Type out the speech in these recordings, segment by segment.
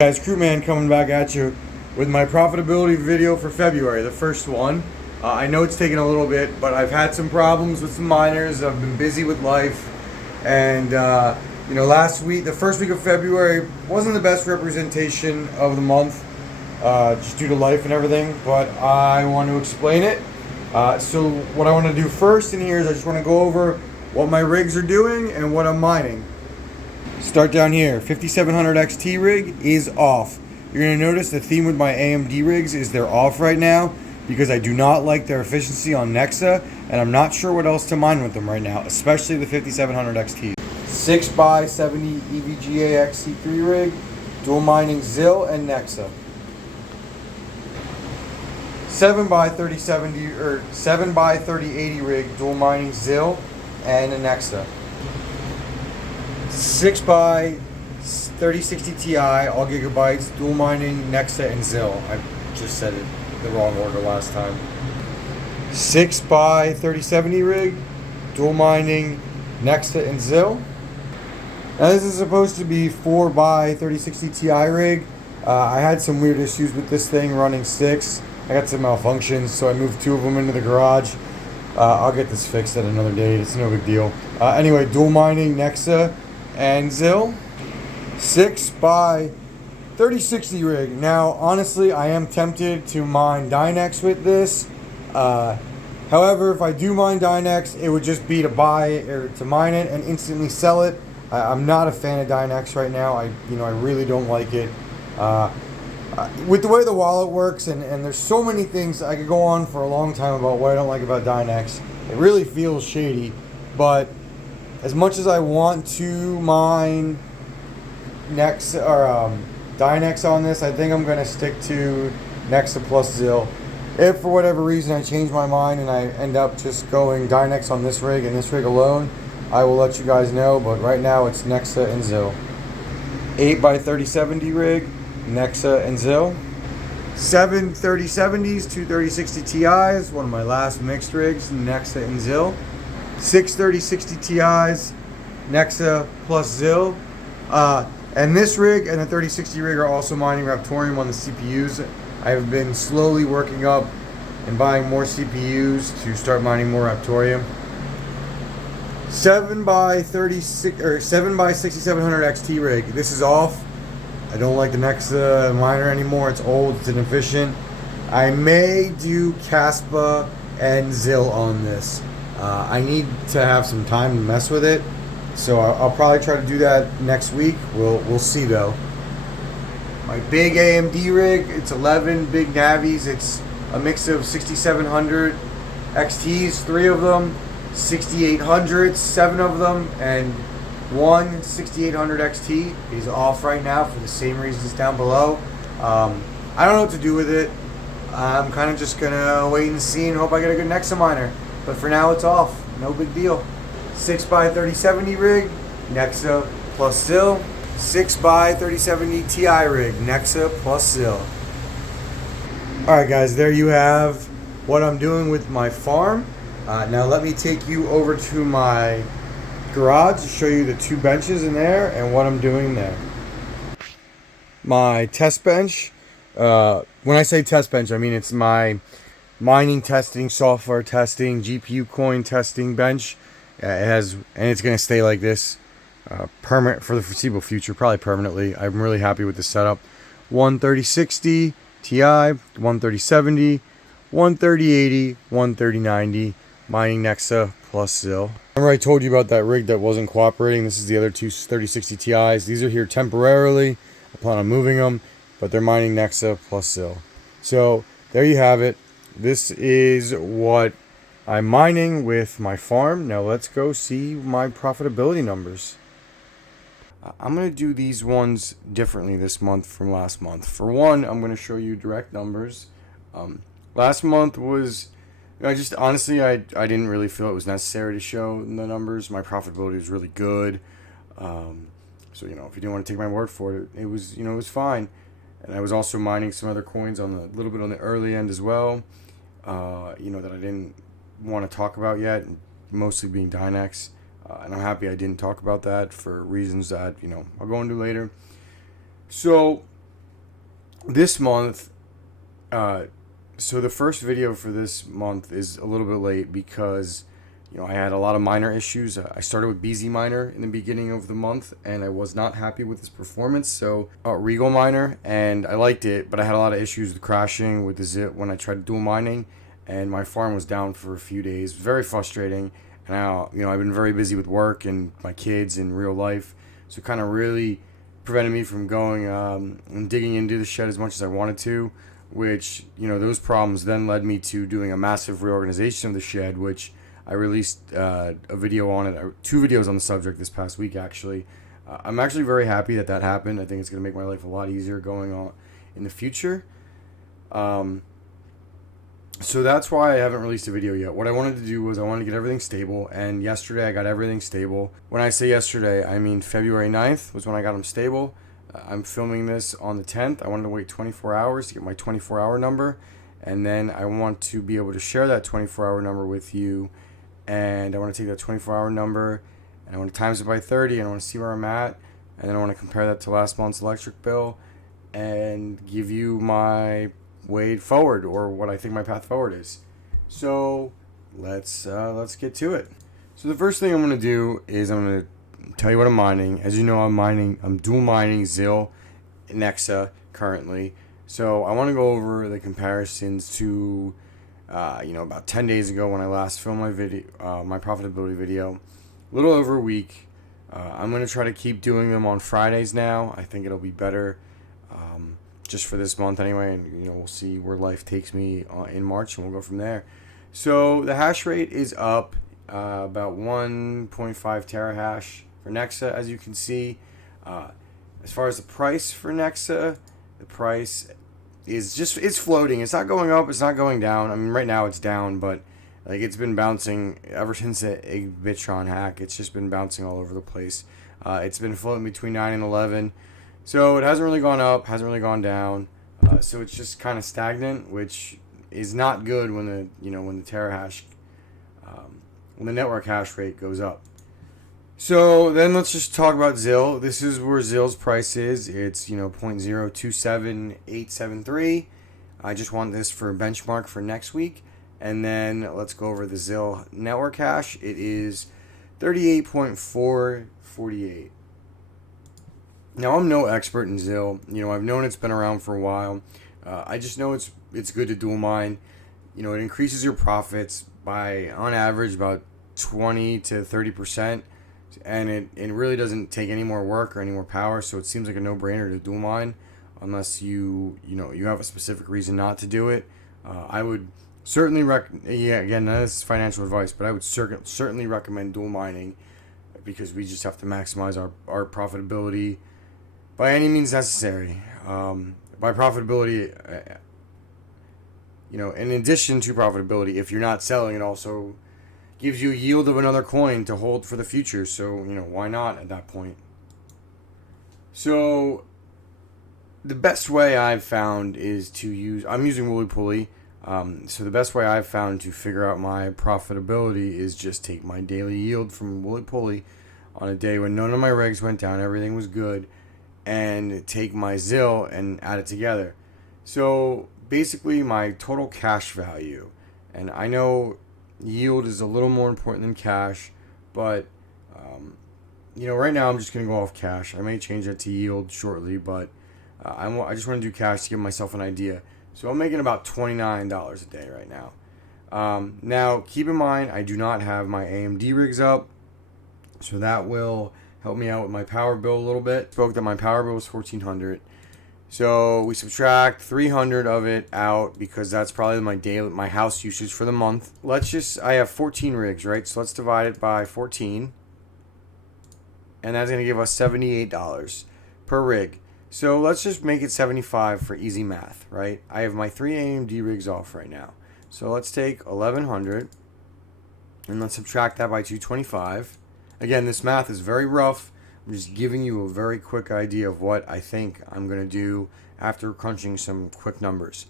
Guys, Crewman coming back at you with my profitability video for February, the first one. I know it's taken a little bit, but I've had some problems with some miners. I've been busy with life, and last week, the first week of February, wasn't the best representation of the month, just due to life and everything. But I want to explain it. So what I want to do first in here is I just want to go over what my rigs are doing and what I'm mining. Start down here. 5700 XT rig is off. You're going to notice the theme with my AMD rigs is they're off right now because I do not like their efficiency on Nexa, and I'm not sure what else to mine with them right now, especially the 5700 XT. 6x70 EVGA XC3 rig, dual mining ZIL and Nexa. 7x3070 or 7x3080 rig, dual mining ZIL and a Nexa. 6x3060 Ti, all gigabytes, dual mining, Nexa, and ZIL. I just said it the wrong order last time. 6x3070 rig, dual mining, Nexa, and ZIL. Now this is supposed to be 4x3060 Ti rig. I had some weird issues with this thing running 6. I got some malfunctions, so I moved 2 of them into the garage. I'll get this fixed at another date. It's no big deal. Anyway, dual mining, Nexa, and ZIL. 6x3060 rig. Now, honestly, I am tempted to mine Dynex with this. However, if I do mine Dynex, it would just be to buy or to mine it and instantly sell it. I'm not a fan of Dynex right now. I really don't like it. With the way the wallet works, and there's so many things I could go on for a long time about what I don't like about Dynex. It really feels shady, but as much as I want to mine Nexa or Dynex on this, I think I'm going to stick to Nexa plus ZIL. If for whatever reason I change my mind and I end up just going Dynex on this rig and this rig alone, I will let you guys know, but right now it's Nexa and ZIL. 8x3070 rig, Nexa and ZIL. 7 3070s, 2 3060 Ti's, one of my last mixed rigs, Nexa and ZIL. 6 3060 Ti's, Nexa plus ZIL. And this rig and the 3060 rig are also mining Raptorium on the CPUs. I have been slowly working up and buying more CPUs to start mining more Raptorium. 7x36 or 7x6700 XT rig. This is off. I don't like the Nexa miner anymore. It's old, it's inefficient. I may do Caspa and ZIL on this. I need to have some time to mess with it, so I'll probably try to do that next week. We'll see though. My big AMD rig, it's 11 big Navis. It's a mix of 6700 XTs, 3 of them, 6800s, 7 of them, and one 6800 XT is off right now for the same reasons down below. I don't know what to do with it. I'm kind of just gonna wait and see and hope I get a good Nexa miner. But for now it's off. No big deal. 6x3070 rig, Nexa plus ZIL. 6x3070 Ti rig, Nexa plus ZIL. Alright guys, there you have what I'm doing with my farm. Now let me take you over to my garage to show you the 2 benches in there and what I'm doing there. My test bench, when I say test bench, I mean it's my mining testing, software testing, GPU coin testing bench. And it's going to stay like this permanent for the foreseeable future, probably permanently. I'm really happy with the setup. 13060 Ti, 13070, 13080, 13090, mining Nexa plus ZIL. Remember I told you about that rig that wasn't cooperating? This is the other 2 3060 Ti's. These are here temporarily. I plan on moving them, but they're mining Nexa plus ZIL. So there you have it. This is what I'm mining with my farm. Now let's go see my profitability numbers. I'm going to do these ones differently this month from last month. For one, I'm going to show you direct numbers. Last month was, I didn't really feel it was necessary to show the numbers. My profitability was really good. So, if you didn't want to take my word for it, it was fine. And I was also mining some other coins on a little bit on the early end as well. That I didn't want to talk about yet, mostly being Dynex. And I'm happy I didn't talk about that for reasons that, I'll go into later. So This month, so the first video for this month is a little bit late because I had a lot of minor issues. I started with BZ Miner in the beginning of the month, and I was not happy with its performance. So Regal Miner, and I liked it, but I had a lot of issues with crashing with the zip when I tried dual mining, and my farm was down for a few days. Very frustrating. And now I've been very busy with work and my kids in real life, so it kind of really prevented me from going and digging into the shed as much as I wanted to. Which those problems then led me to doing a massive reorganization of the shed, which I released a video on it, 2 videos on the subject this past week actually. I'm actually very happy that happened. I think it's going to make my life a lot easier going on in the future. So that's why I haven't released a video yet. What I wanted to do was I wanted to get everything stable, and yesterday I got everything stable. When I say yesterday, I mean February 9th was when I got them stable. I'm filming this on the 10th. I wanted to wait 24 hours to get my 24-hour number, and then I want to be able to share that 24-hour number with you. And I want to take that 24-hour number and I want to times it by 30, and I want to see where I'm at, and then I want to compare that to last month's electric bill and give you my way forward, or what I think my path forward is. So let's get to it. So the first thing I'm going to do is I'm going to tell you what I'm mining. As you know, I'm dual mining ZIL Nexa currently. So I want to go over the comparisons to about 10 days ago when I last filmed my video, my profitability video, a little over a week. I'm going to try to keep doing them on Fridays now. I think it'll be better just for this month anyway, and we'll see where life takes me in March, and we'll go from there. So the hash rate is up about 1.5 terahash for Nexa, as you can see. As far as the price for Nexa, the price is it's floating. It's not going up, it's not going down. I mean, right now it's down, but it's been bouncing ever since the Bitron hack. It's just been bouncing all over the place. It's been floating between 9 and 11. So it hasn't really gone up, hasn't really gone down. So it's just kind of stagnant, which is not good when the terahash, when the network hash rate goes up. So then let's just talk about ZIL. This is where ZIL's price is. It's 0.027873. I just want this for a benchmark for next week. And then let's go over the ZIL network hash. It is 38.448. Now, I'm no expert in ZIL. I've known it's been around for a while. I just know it's good to dual mine. It increases your profits by, on average, about 20 to 30%. And it really doesn't take any more work or any more power, so it seems like a no-brainer to dual mine, unless you have a specific reason not to do it. I would certainly again, this is financial advice, but I would certainly recommend dual mining, because we just have to maximize our profitability by any means necessary. By profitability, in addition to profitability, if you're not selling, it also gives you a yield of another coin to hold for the future. So, why not at that point? So, the best way I've found is I'm using Wooly Pulley. So the best way I've found to figure out my profitability is just take my daily yield from Wooly Pulley on a day when none of my regs went down, everything was good, and take my ZIL and add it together. So basically my total cash value, and I know yield is a little more important than cash, but right now I'm just going to go off cash. I may change that to yield shortly, but I just want to do cash to give myself an idea. So I'm making about $29 a day right now. Now, keep in mind, I do not have my AMD rigs up, so that will help me out with my power bill a little bit. Spoke that my power bill was $1,400. So we subtract $300 of it out, because that's probably my house usage for the month. I have 14 rigs, right? So let's divide it by 14. And that's going to give us $78 per rig. So let's just make it 75 for easy math, right? I have my 3 AMD rigs off right now. So let's take 1100 and let's subtract that by 225. Again, this math is very rough. I'm just giving you a very quick idea of what I think I'm going to do after crunching some quick numbers.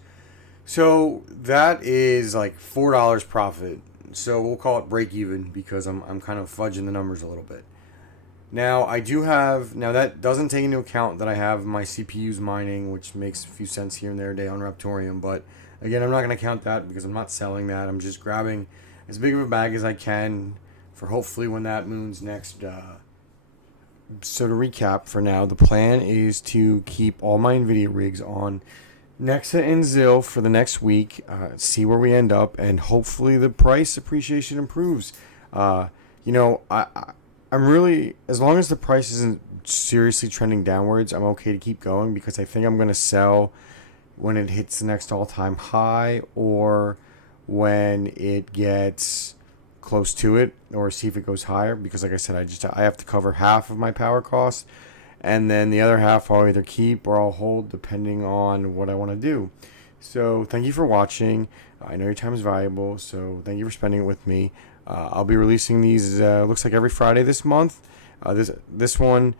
So that is like $4 profit. So we'll call it break even, because I'm kind of fudging the numbers a little bit. Now I do have, now that doesn't take into account that I have my CPUs mining, which makes a few cents here and there a day on Raptorium. But again, I'm not going to count that because I'm not selling that. I'm just grabbing as big of a bag as I can for hopefully when that moon's next. So to recap, for now, the plan is to keep all my NVIDIA rigs on Nexa and Zill for the next week, see where we end up, and hopefully the price appreciation improves. You know, I'm really, as long as the price isn't seriously trending downwards, I'm okay to keep going because I think I'm going to sell when it hits the next all-time high or when it gets close to it, or see if it goes higher, because like I said, I have to cover half of my power cost, and then the other half I'll either keep or I'll hold depending on what I want to do. So thank you for watching. I know your time is valuable, so thank you for spending it with me. I'll be releasing these looks like every Friday this month. This one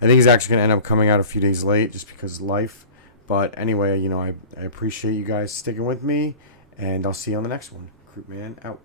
I think is actually going to end up coming out a few days late just because of life. But anyway, I appreciate you guys sticking with me, and I'll see you on the next one. Creep Man out.